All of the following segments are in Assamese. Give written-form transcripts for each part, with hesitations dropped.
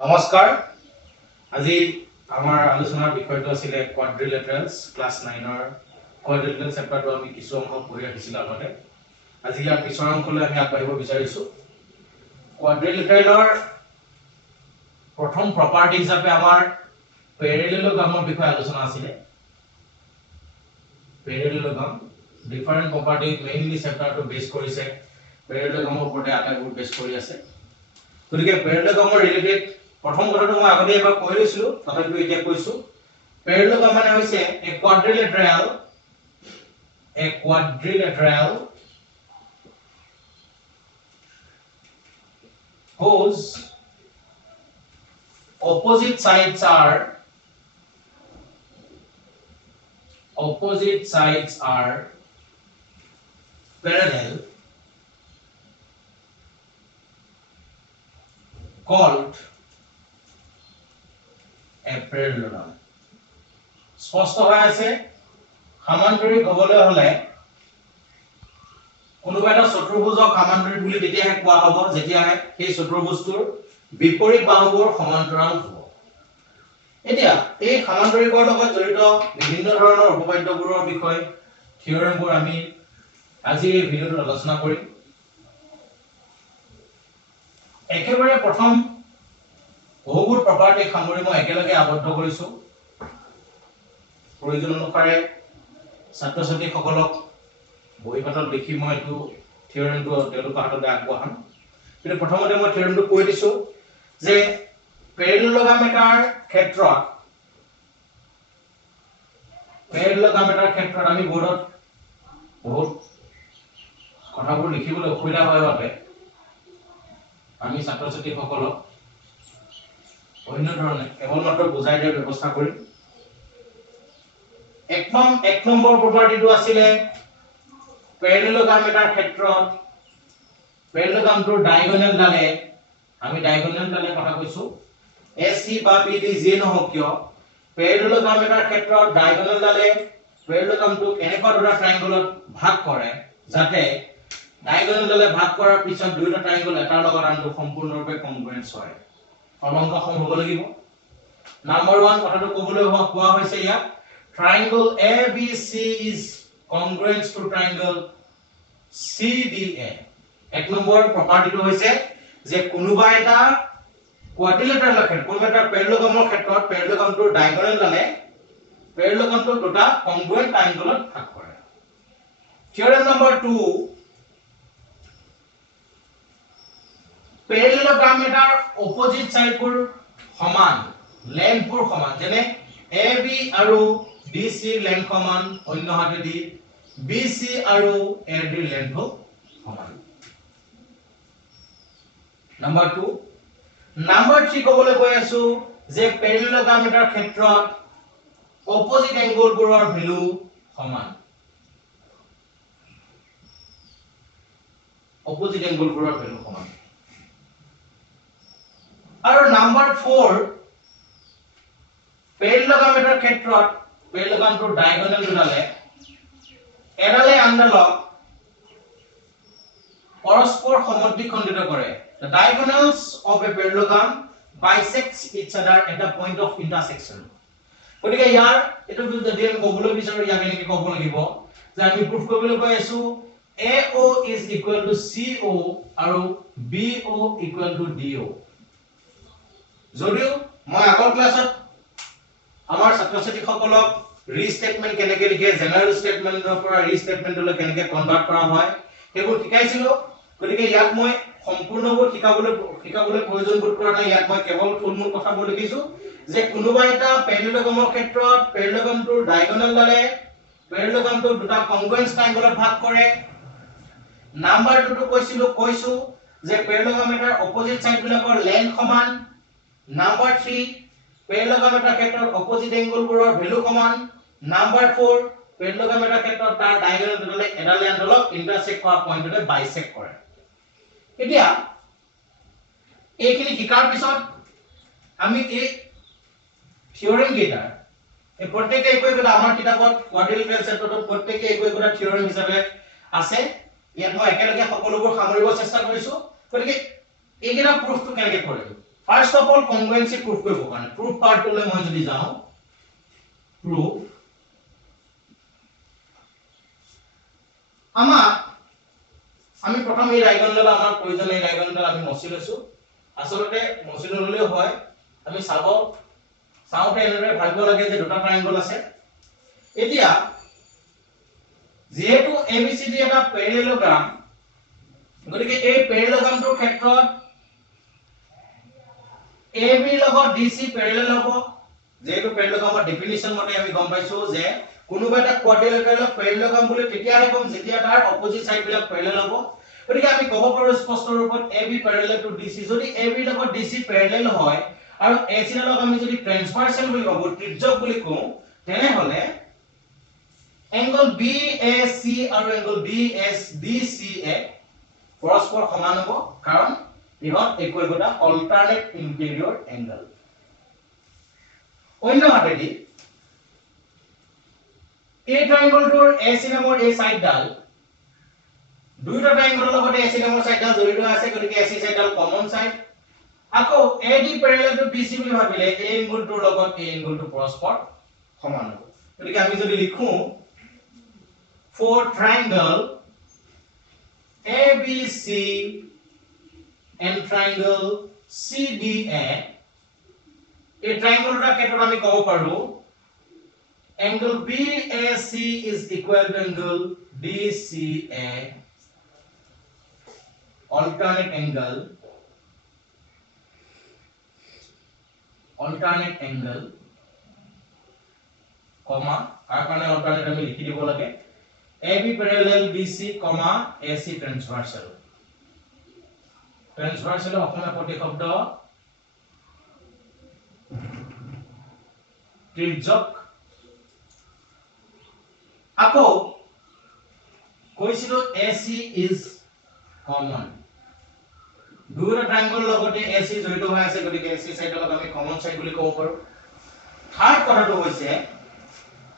নমস্কাৰ আজি আমাৰ আলোচনাৰ বিষয়টো আছিল কোৱাড্ৰিলেটাৰেলছ ক্লাছ 9ৰ কোৱাড্ৰিলেটাৰেল চেপ্টাৰটো আমি কিছু অংশ পঢ়ি ৰাখিছিল আগতে আজি ইয়াৰ পিছৰ অংশলৈ আমি আগবাঢ়িব বিচাৰিছো কোৱাড্ৰিলেটাৰেলৰ প্ৰথম প্ৰপাৰ্টি হিচাপে আমাৰ পেৰেলেলোগ্ৰামৰ বিষয়ে আলোচনা আছিল পেৰেলেলোগ্ৰাম ডিফাৰেন্ট প্ৰপাৰ্টি মেইনলি চেপ্টাৰটো বেছ কৰিছে পেৰেলেলোগ্ৰামৰ ওপৰতে আটাইবোৰ বেছ কৰি আছে গতিকে পেৰেলেলোগ্ৰামৰ ৰিলেটেড প্ৰথম কথাটো মই আগতে এবাৰ কৈ লৈছিলো তথাপিও এতিয়া কৈছো পেৰেলেলোগ্ৰাম মানে হৈছে a quadrilateral whose opposite sides are parallel called a parallelogram স্পষ্ট হৈ আছে সমান্তৰিক হ'বলৈ হলে কোনোবা এটা চতুৰ্ভুজক সমান্তৰিক বুলি তেতিয়াহে কোৱা হ'ব যেতিয়া সেই চতুৰ্ভুজটোৰ বিপৰীত বাহুবোৰ সমান্তৰাল হ'ব এতিয়া এই সমান্তৰিকৰ লগত জড়িত বিভিন্ন ধৰণৰ উপপাদ্যবোৰৰ বিষয়ে থিওৰেমবোৰ আমি আজি এই ভিডিঅ'টোত আলোচনা কৰিম একেবাৰে প্ৰথম বহুবোৰ প্ৰপাৰ্টি সামৰি মই একেলগে আবদ্ধ কৰিছো প্ৰয়োজন অনুসাৰে ছাত্ৰ ছাত্ৰীসকলক বহি পাতত দেখি মই এইটো থিওৰেমটো তেওঁলোকৰ হাততে আগবঢ়াম কিন্তু প্ৰথমতে মই থিওৰেমটো কৈ দিছো যে পেৰেলেলোগ্ৰাম এটাৰ ক্ষেত্ৰত আমি বোৰ্ডত বহুত কথাবোৰ লিখিবলৈ অসুবিধা হয় বাবে আমি ছাত্ৰ ছাত্ৰীসকলক অন্য ধৰণে কেৱল মাত্ৰ বুজাই দিয়াৰ ব্যৱস্থা কৰিম এক নম্বৰ প্ৰপাৰ্টিটো আছিলে পেৰেলেলোগ্ৰাম এটাৰ ক্ষেত্ৰত পেৰেলেলোগ্ৰামটোৰ ডায়াগোনাল ডালে আমি ডায়াগোনাল ডালে কথা কৈছো এসি বা বিডি যি নহওক কিয় পেৰেলেলোগ্ৰাম এটাৰ ক্ষেত্ৰত ডায়াগোনাল ডালে পেৰেলেলোগ্ৰামটোক এনেকুৱা দুটা ট্ৰায়াঙ্গলত ভাগ কৰে যাতে ডায়াগোনাল ডালে ভাগ কৰাৰ পিছত দুটা ট্ৰায়াঙ্গল এটাৰ লগত আনটো সম্পূৰ্ণৰূপে কংগ্ৰুয়েন্স হয় অলংঘ সম হ'ব লাগিব নাম্বাৰ 1 কথাটো ক'বলৈ কোৱা হৈছে ইয়াত triangle ABC is congruent to triangle CDA এক নম্বৰ প্ৰপাৰ্টিটো হৈছে যে কোনোবা এটা কোৱাড্ৰিলেটাৰেলৰ ক্ষেত্ৰত কোনোবা এটা পেৰেলেলোগ্ৰামৰ ক্ষেত্ৰত পেৰেলেলোগ্ৰামটোৰ ডায়াগোনাল ডালে পেৰেলেলোগ্ৰামটোৰ দুটা কংগ্ৰুয়েন্ট ট্ৰায়াঙ্গলত ভাগ কৰে থিওৰেম নম্বৰ 2 পেৰেলেলোগ্ৰাম এটাৰ অপোজিট সাইডবোৰ সমান লেন্থবোৰ সমান যেনে AB আৰু DC লেন্থ সমান অন্য হাতেদি BC আৰু AD লেন্থ সমান নম্বৰ 2 নম্বৰ 3 ক'বলৈ গৈ আছো যে পেৰেলেলোগ্ৰাম এটাৰ ক্ষেত্ৰত অপোজিট এংগলবোৰৰ ভ্যালু সমান অপোজিট এংগলবোৰৰ ভ্যালু সমান আৰু নম্বৰ 4 পেৰেলেলোগ্ৰাম এটাৰ ক্ষেত্ৰত পেৰেলেলোগ্ৰামটোৰ ডায়াগোনাল দুডালে এডালে আনডালক পৰস্পৰ সমদ্বিখণ্ডিত কৰে the diagonals of a parallelogram bisects each other at the point of intersection গতিকে ইয়াৰ এটো যদি আমি ক'বলৈ বিচাৰো ইয়াক এনেকৈ ক'ব লাগিব যে আমি প্ৰুফ কৰিবলৈ গৈ আছো AO is equal to CO আৰু BO equal to DO যদিও মই আগৰ ক্লাছত আমাৰ ছাত্ৰ ছাত্ৰীসকলক ৰিস্টেটমেন্ট কেনেকৈ লিখে জেনাৰেল স্টেটমেন্টৰ পৰা ৰিস্টেটমেন্টলৈ কেনেকৈ কনভাৰ্ট কৰা হয় সেইবোৰ শিকাইছিলো গতিকে ইয়াত মই সম্পূৰ্ণবোৰ শিকাবলৈ প্ৰয়োজন বোধ কৰা নাই ইয়াত মই কেৱল থুলমূল কথাবোৰ লিখিছো যে কোনোবা এটা পেৰেলেলোগ্ৰামৰ ক্ষেত্ৰত পেৰেলেলোগ্ৰামটোৰ ডায়াগোনাল ডালে পেৰেলেলোগ্ৰামটোৰ দুটা কংগ্ৰুয়েন্স ট্ৰায়াঙ্গলত ভাগ কৰে নাম্বাৰ 2 টো কৈছো যে পেৰেলেলোগ্ৰাম এটাৰ অপোজিট সাইডবিলাকৰ লেন্থ সমান নাম্বাৰ 3 পেৰেলেলোগ্ৰাম এটাৰ ক্ষেত্ৰত অপোজিট এংগলবোৰৰ ভ্যালু সমান নাম্বাৰ 4 পেৰেলেলোগ্ৰাম এটাৰ ক্ষেত্ৰত তাৰ ডায়াগোনাল দুডালে এডালে আনডালক ইন্টাৰসেক্ট কৰা পইণ্টতে বাইসেক্ট কৰে এতিয়া এইখিনি শিকাৰ পিছত আমি এই থিওৰেম কেইটা এই প্ৰত্যেকটা একোটা আমাৰ কিতাপত কোৱাড্ৰিলেটাৰেল চেপ্টাৰটোত প্ৰত্যেকটা একোটা থিওৰেম হিচাপে আছে ইয়াত মই একেলগে সকলোবোৰ সামৰিব চেষ্টা কৰিছো গতিকে এইকেইটা প্ৰুফটো কেনেকৈ কৰিম First of all, congruency proof কৰিব কাৰণে proof part লৈ মই যদি যাও proof আমি প্ৰথম এই ডায়াগোনাল আমাৰ প্ৰয়োজন এই ডায়াগোনাল আমি মচি লৈছো আসলতে মচি ললেও হয় আমি চাওতে এনেৰে ভাবিব লাগে যে দুটা ট্ৰায়াঙ্গল আছে এতিয়া যেহেতু ABCD এটা প্যাৰালেলোগ্ৰাম গতিকে এই প্যাৰালেলোগ্ৰামটোৰ ক্ষেত্ৰত AB লগত DC প্যাৰালেল হ'ব যেহেতু প্যাৰালেলোগ্ৰামৰ ডেফিনিশন মতে আমি গম পাইছো যে কোনোবা এটা কোৱাড্ৰিলেটাৰেল প্যাৰালেলোগ্ৰাম বুলি তেতিয়াহে কম যেতিয়া তাৰ অপোজিট সাইড বিলাক প্যাৰালেল হ'ব গতিকে আমি ক'ব পাৰো স্পষ্ট ৰূপত AB প্যাৰালেল টু DC যদি AB লগত DC প্যাৰালেল হয় আৰু AC লগত আমি যদি ট্ৰান্সভাৰ্সাল বুলি কওঁ ত্ৰিজ্যক বুলি কওঁ তেনেহলে angle BAC আৰু angle BSDCA পৰস্পৰ সমান হ'ব কাৰণ ইহত একোটা অল্টাৰনেট ইন্টেৰিয়ৰ এংগল অন্য হাতেদি এই ট্ৰায়াঙ্গলটোৰ AC নামৰ এই সাইডডাল দুইটা ট্ৰায়াঙ্গলৰ লগতে AC নামৰ সাইডডাল জড়িত আছে গতিকে AC সাইডডাল কমন সাইড আকৌ AD প্যাৰালেল টু BC বুলি ভাবিলে এই এংগলটোৰ লগত এই এংগলটো পৰস্পৰ সমান হ'ব গতিকে আমি যদি লিখো for triangle ABC and triangle CDA a triangle ra ক্ষেত্ৰত আমি ক'ব পাৰো angle BAC is equal to angle DCA alternate angle comma আর কারণে alternate আমি লিখি দিব লাগে AB parallel BC, AC transversal. Transversal অসমীয়া প্ৰতীক শব্দ ত্ৰিজ্যক আকৌ কৈছিলো AC is common দুটা ট্ৰায়াঙ্গল লগতে AC জড়িত হৈ আছে গতিকে AC সাইডক আমি কমন সাইড বুলি ক'ব পাৰো থাৰ্ড কথাটো হৈছে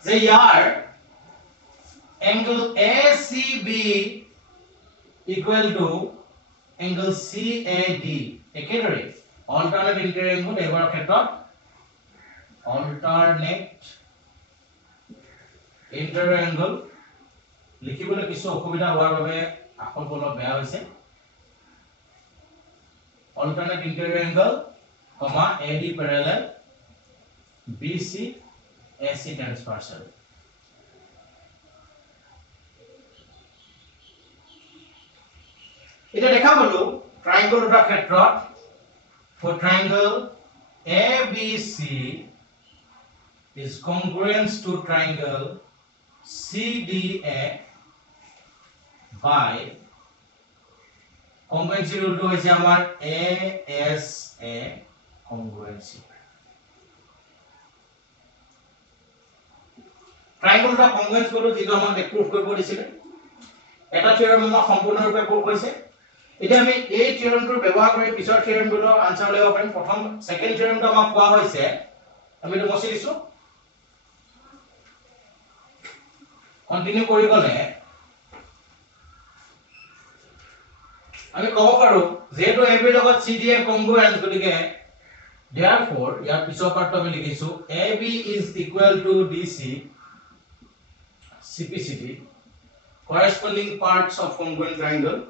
যে ইয়াৰ angle ACB equal to angle CAD একেদৰে alternate interior angle এবাৰ ক্ষেত্ৰত alternate interior angle লিখিবলৈ কিছু অসুবিধা হোৱাৰ বাবে আখৰবোৰ অলপ বেয়া হৈছে alternate interior angle AD parallel BC AC transversal এটা দেখা হলো ট্রায়াঙ্গল দুটাৰ ক্ষেত্ৰত for triangle ABC is congruent to triangle CDA by congruency rule টো হৈছে আমাৰ ASA congruency ট্ৰায়াঙ্গল দুটা কংগ্ৰুয়েন্স কৰো যেটো আমাক প্ৰুফ কৰিব দিছিলে এটা থিওৰেম আমাৰ সম্পূৰ্ণৰূপে প্ৰুফ হৈছে এতিয়া আমি এই থিওৰেমটো ব্যৱহাৰ কৰি পিছৰ থিওৰেমটোৰ আনসাৰ উলিয়াব পাৰিম প্ৰথম সেকেন্ড থিওৰেমটো আমাক কোৱা হৈছে আমি এটা মচি দিছো কন্টিনিউ কৰি গলে আমি ক'ব পাৰো যেহেতু AB লগত CDA কংগ্ৰুয়েন্স গতিকে therefore ইয়াৰ পিছৰ পাৰ্টটো আমি লিখিছো AB is equal to DC CPCD corresponding parts of congruent triangle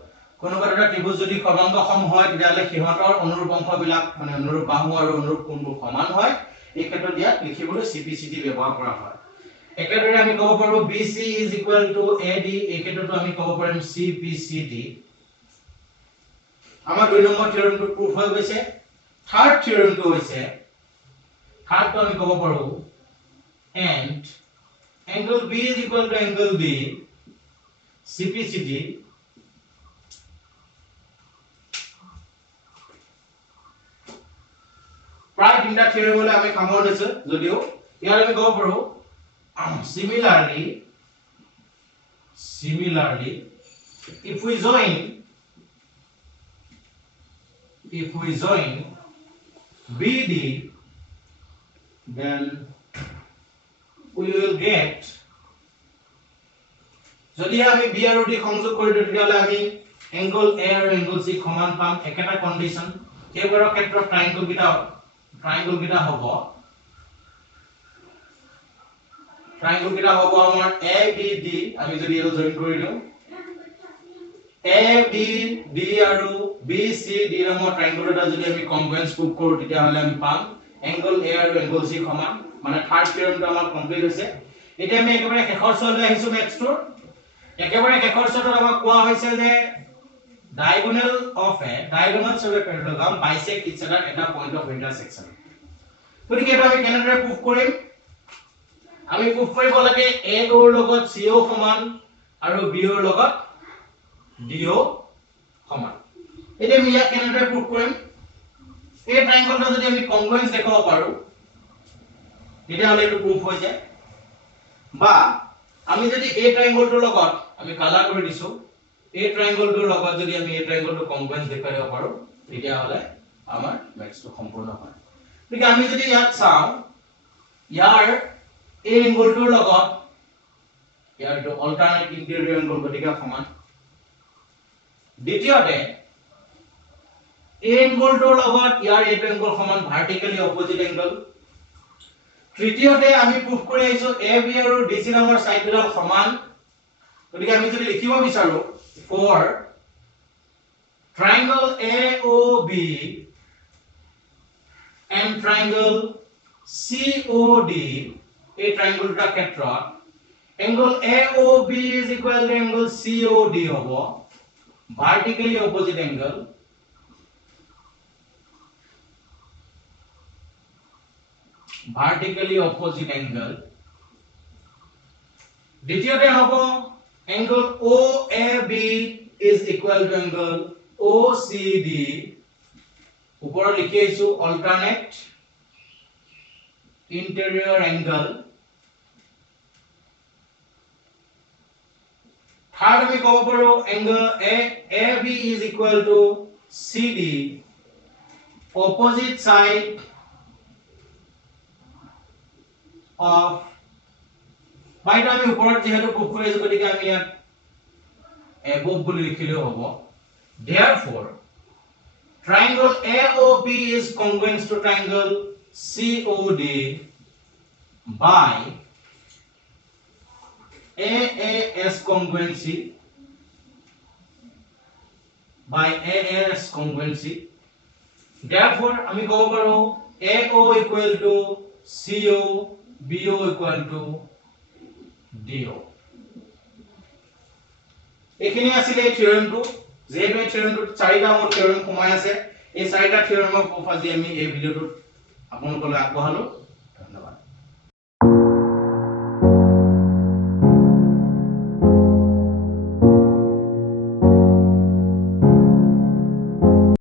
কোনোবা এটা ত্ৰিভুজ যদি সমাংগ সম হয় তেতিয়ালে সিহঁতৰ অনুৰূপ অংশবিলাক মানে অনুৰূপ বাহু আৰু অনুৰূপ কোণবোৰ সমান হয় এই ক্ষেত্ৰত ইয়াত লিখিবলৈ CPCD ব্যৱহাৰ কৰা হয় একেদৰে আমি ক'ব পাৰো BC is equal to AD এই ক্ষেত্ৰতো আমি ক'ব পাৰিম CPCD আমাৰ দুই নম্বৰ থিওৰেমটো প্ৰুফ হৈ গৈছে থাৰ্ড থিওৰেমটো হৈছে থাৰ্ডটো আমি ক'ব পাৰো and angle B is equal to angle B CPCD প্ৰায় তিনটা থিওৰেম হলে আমি সামৰণ হৈছে যদিও ইয়াৰ আমি ক'ব পাৰো similarly if we join BD then we will get যদি আমি B আৰু D সংযোগ কৰি দিও তেতিয়ালে আমি angle A আৰু angle C সমান পাম একেটা কন্ডিশন সেইবোৰৰ ক্ষেত্ৰত ট্ৰায়াঙ্গল কিটা হ'ব আমাৰ ABD আমি যদি এটো জয়েন কৰি দিও ABD আৰু BCD নামৰ ট্ৰায়াঙ্গল এটা যদি আমি কনগ্ৰুয়েন্স প্ৰুভ কৰো তেতিয়া হলে আমি পাম এংগল A আৰু এংগল C সমান মানে থাৰ্ড থিওৰেমটো আমাৰ কমপ্লিট হৈছে এতিয়া আমি একেবাৰে শেষৰ চললৈ আহিছো মেথছটোৰ একেবাৰে শেষৰ চলত আমাক কোৱা হৈছে যে diagonal of a parallelogram bisect each other at a point of intersection গতিকে এটা আমি কেনেদৰে প্ৰুভ কৰিম আমি প্ৰুভ কৰিব লাগে A ৰ লগত CO সমান আৰু B ৰ লগত DO সমান এতিয়া আমি ইয়াক কেনেদৰে প্ৰুভ কৰিম এই ট্ৰায়াঙ্গলটো যদি আমি কনগ্ৰুয়েন্স দেখাব পাৰো তেতিয়া হলে এটো প্ৰুভ হৈ যায় বা আমি যদি এই ট্ৰায়াঙ্গলটোৰ লগত আমি কালাৰ কৰি দিছো এই ট্ৰায়াঙ্গলটোৰ লগত যদি আমি এই ট্ৰায়াঙ্গলটো কনগ্ৰুয়েন্স দেখাব পাৰো তেতিয়া হলে আমাৰ মেথছটো সম্পূৰ্ণ হয় ঠিক আমি যদি ইয়াত চাও ইয়াৰ এই এংগলটোৰ লগত ইয়াৰটো অল্টাৰনেট ইন্টেৰিয়ৰ এংগল গতিকে সমান দ্বিতীয়তে এই এংগলটোৰ লগত ইয়াৰ এইটো এংগল সমান ভাৰ্টিক্যালি অপোজিট এংগল তৃতীয়তে আমি প্ৰুভ কৰি আইছো AB আৰু DC নামৰ সাইডবিলাক সমান গতিকে আমি যদি লিখিব বিচাৰো for triangle AOB and triangle COD a triangle ta kshetra angle AOB is equal to angle COD hobo vertically opposite angle দ্বিতীয়তে hobo angle OAB is equal to angle OCD উপৰ লিখি আইছো alternate interior angle থাৰ্ড আমি ক'ব পাৰো angle AB is equal to CD opposite side of বাইটা আমি উপৰত যেহেতু প্ৰুভ কৰি আছো গতিকে আমি ইয়াত above বুলি লিখিলেও হ'ব therefore triangle AOB is congruent to triangle COD by AAS congruency therefore আমি ক'ব পাৰো AO equal to CO BO equal to DO এখিনি আছিল এই থিওৰেমটো যেহেতু এই থিওৰেমটো চাৰিটা মোৰ থিওৰেম সোমাই আছে এই চাৰিটা থিওৰেমৰ প্ৰুফ আজি আমি এই ভিডিওটোত আপোনালোকলৈ আগবঢ়ালো